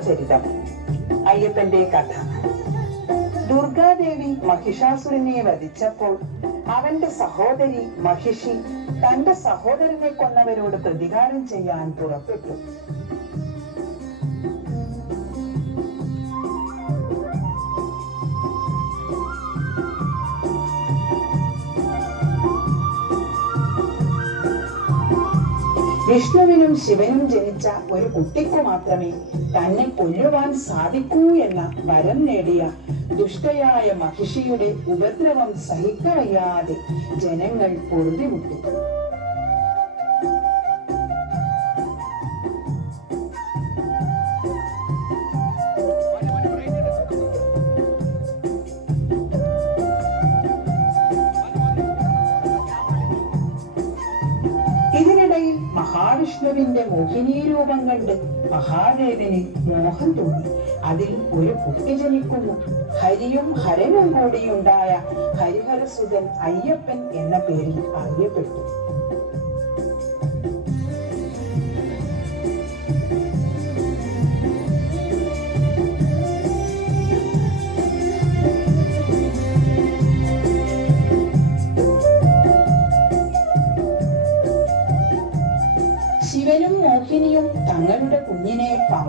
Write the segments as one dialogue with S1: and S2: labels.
S1: ജീവചരിതം അയ്യപ്പന്റെ കഥ. ദുർഗാദേവി മഹിഷാസുരനെ വധിച്ചപ്പോൾ അവന്റെ സഹോദരി മഹിഷി തന്റെ സഹോദരനെ കൊന്നവരോട് പ്രതികാരം ചെയ്യാൻ പുറപ്പെട്ടു. വിഷ്ണുവിനും ശിവനും ജനിച്ച ഒരു കുട്ടിക്കു മാത്രമേ തന്നെ കൊല്ലുവാൻ സാധിക്കൂ എന്ന വരം നേടിയ ദുഷ്ടയായ മഹിഷിയുടെ ഉപദ്രവം സഹിക്കവയ്യാതെ ജനങ്ങൾ പൊറുതിമുട്ടി ഇതിനിടയിൽ മഹാവിഷ്ണുവിന്റെ മോഹിനി രൂപം കണ്ട് മഹാദേവന് മോഹം തോന്നി. അതിൽ ഒരു കുട്ടി ജനിക്കുന്നു. ഹരിയും ഹരനും കൂടിയുണ്ടായ ഹരിഹരസുതൻ അയ്യപ്പൻ എന്ന പേരിൽ അറിയപ്പെട്ടു.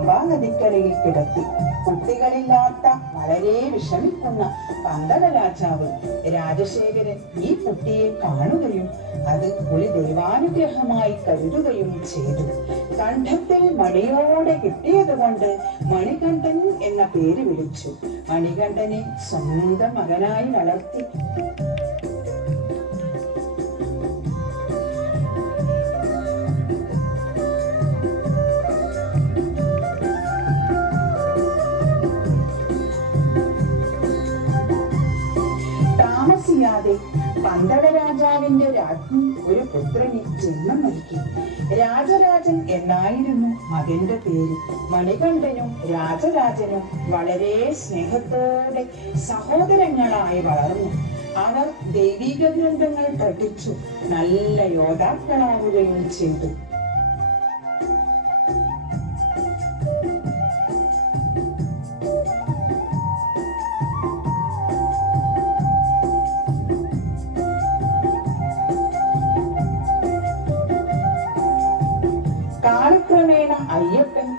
S1: കുഞ്ഞിനെ പമ്പാ നദിക്കരയിൽ കിടത്തി. കുട്ടികളില്ലാത്ത വളരെ വിഷമിക്കുന്ന പന്തള രാജാവ് രാജശേഖരൻ ഈ കുട്ടിയെ കാണുകയും അത് ഒരു ദൈവാനുഗ്രഹമായി കരുതുകയും ചെയ്തു. കണ്ഠത്തിൽ മണിയോടെ കിട്ടിയതുകൊണ്ട് മണികണ്ഠൻ എന്ന പേര് വിളിച്ചു. മണികണ്ഠനെ സ്വന്തം മകനായി വളർത്തി. താമസിയാതെ പന്തള രാജാവിന്റെ രാജ്ഞി ഒരു പുത്രനെ ജന്മം നൽകി. രാജരാജൻ എന്നായിരുന്നു മകന്റെ പേര്. മണികണ്ഠനും രാജരാജനും വളരെ സ്നേഹത്തോടെ സഹോദരങ്ങളായി വളർന്നു. അവർ ദൈവിക ഗ്രന്ഥങ്ങൾ പഠിച്ചു. നല്ല യോദ്ധാക്കളാവുകയും ചെയ്തു.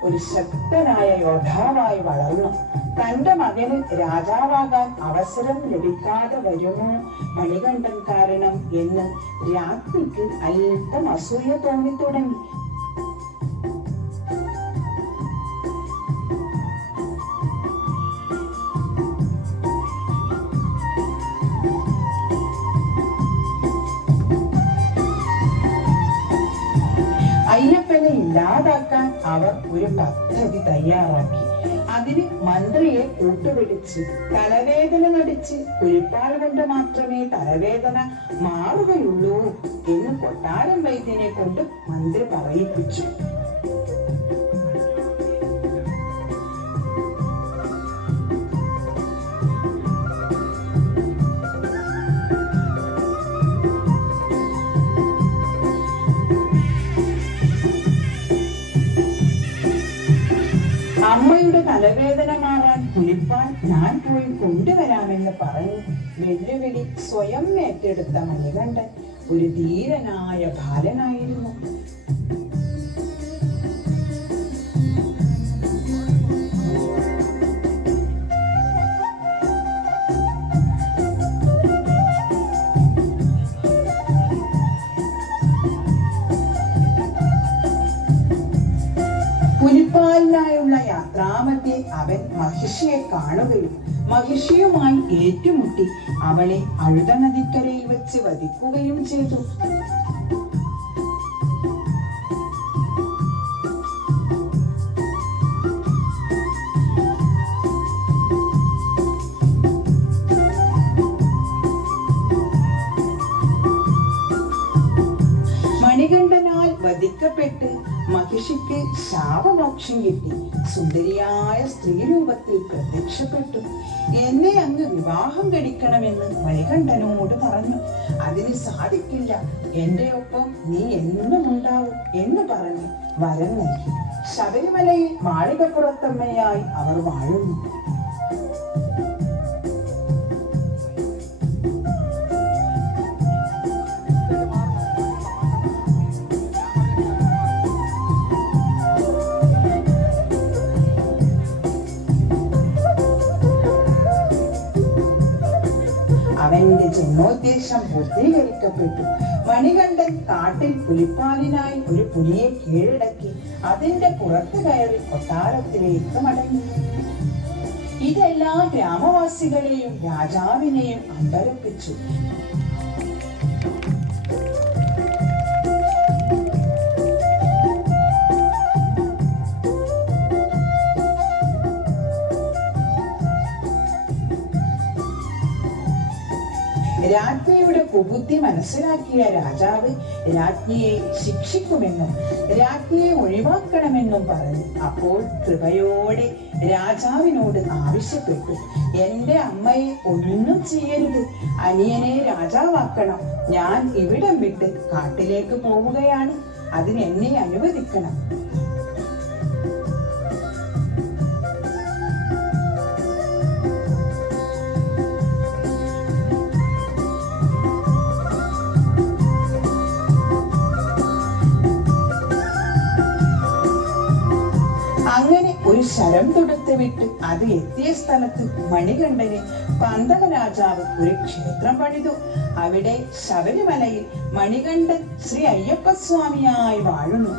S1: ഒരു ശക്തനായ യോദ്ധാവായി വളർന്നു. തന്റെ മകന് രാജാവാകാൻ അവസരം ലഭിക്കാതെ വരുമോ? മണികണ്ഠൻ കാരണം എന്ന് രാജ്ഞിക്ക് അല്പം അസൂയ തോന്നി തുടങ്ങി അവർ ഒരു പദ്ധതി തയ്യാറാക്കി. അതിന് മന്ത്രിയെ കൂട്ടുപിടിച്ച് തലവേദന നടിച്ച് കുരിപ്പാൽ കൊണ്ട് മാത്രമേ തലവേദന മാറുകയുള്ളൂ എന്ന് കൊട്ടാരം വൈദ്യനെ കൊണ്ട് മന്ത്രി പറയിപ്പിച്ചു. തലവേദന മാറാൻ കുളിപ്പാൻ ഞാൻ പോയി കൊണ്ടുവരാമെന്ന് പറഞ്ഞ്. വെല്ലുവിളി സ്വയം ഏറ്റെടുത്ത മണികണ്ഠൻ ഒരു ധീരനായ ബാലനായിരുന്നു. പുലിപ്പാലിനായുള്ള അവൻ മഹിഷിയെ കാണുകയും മഹിഷിയുമായി ഏറ്റുമുട്ടി അവളെ അഴുത നദിക്കരയിൽ വെച്ച് വധിക്കുകയും ചെയ്തു. മഹിഷിക്ക് ശാപമോക്ഷം കിട്ടി. സുന്ദരിയായ സ്ത്രീരൂപത്തിൽ പ്രത്യക്ഷപ്പെട്ടു. എന്നെ അങ്ങ് വിവാഹം കഴിക്കണമെന്ന് മണികണ്ഠനോട് പറഞ്ഞു. അതിന് സാധിക്കില്ല. എന്റെ ഒപ്പം നീ എന്നും ഉണ്ടാവും എന്ന് പറഞ്ഞ്. വരം നൽകി. ശബരിമലയിൽ മാളികപ്പുറത്തമ്മയായി അവർ വാഴുന്നു. ജന്മോദ്ദേശം പൂർത്തീകരിക്കപ്പെട്ടു മണികണ്ഠൻ കാട്ടിൽ പുലിപ്പാലിനായി ഒരു പുലിയെ കീഴടക്കി അതിന്റെ പുറത്തു കയറി കൊട്ടാരത്തിലേക്ക് മടങ്ങി. ഇതെല്ലാ ഗ്രാമവാസികളെയും രാജാവിനെയും അമ്പരപ്പിച്ചു. രാജ്ഞിയുടെ കുബുദ്ധി മനസ്സിലാക്കിയ രാജാവ് രാജ്ഞിയെ ശിക്ഷിക്കുമെന്നും രാജ്ഞിയെ ഒഴിവാക്കണമെന്നും പറഞ്ഞു. അപ്പോൾ കൃപയോടെ രാജാവിനോട് ആവശ്യപ്പെട്ടു. എന്റെ അമ്മയെ ഒന്നും ചെയ്യരുത്. അനിയനെ രാജാവാക്കണം. ഞാൻ ഇവിടം വിട്ട് കാട്ടിലേക്ക് പോവുകയാണ്. അതിനെന്നെ അനുവദിക്കണം. ഒരു ശരം തൊടുത്ത് വിട്ട് അത് എത്തിയ സ്ഥലത്ത് മണികണ്ഠന് പന്തക രാജാവ് ഒരു ക്ഷേത്രം പണിതു. അവിടെ ശബരിമലയിൽ മണികണ്ഠൻ ശ്രീ അയ്യപ്പസ്വാമിയായി വാഴുന്നു.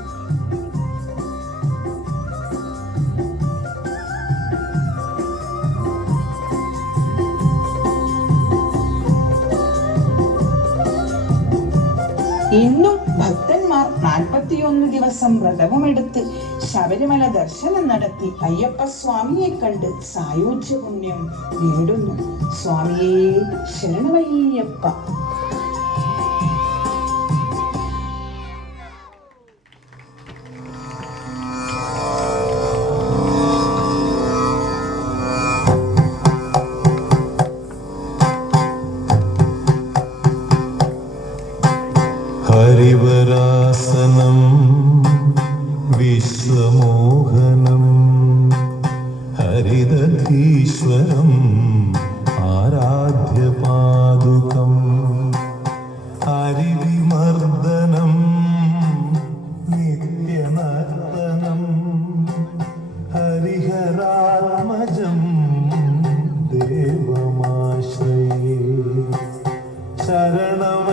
S1: ഇന്നും നാൽപ്പത്തിയൊന്ന് ദിവസം വ്രതവുമെടുത്ത് ശബരിമല ദർശനം നടത്തി അയ്യപ്പ സ്വാമിയെ കണ്ട് സായൂജ്യ പുണ്യം നേടുന്നു. സ്വാമിയേ ശരണമയ്യപ്പ.
S2: ശരണമയ്യപ്പ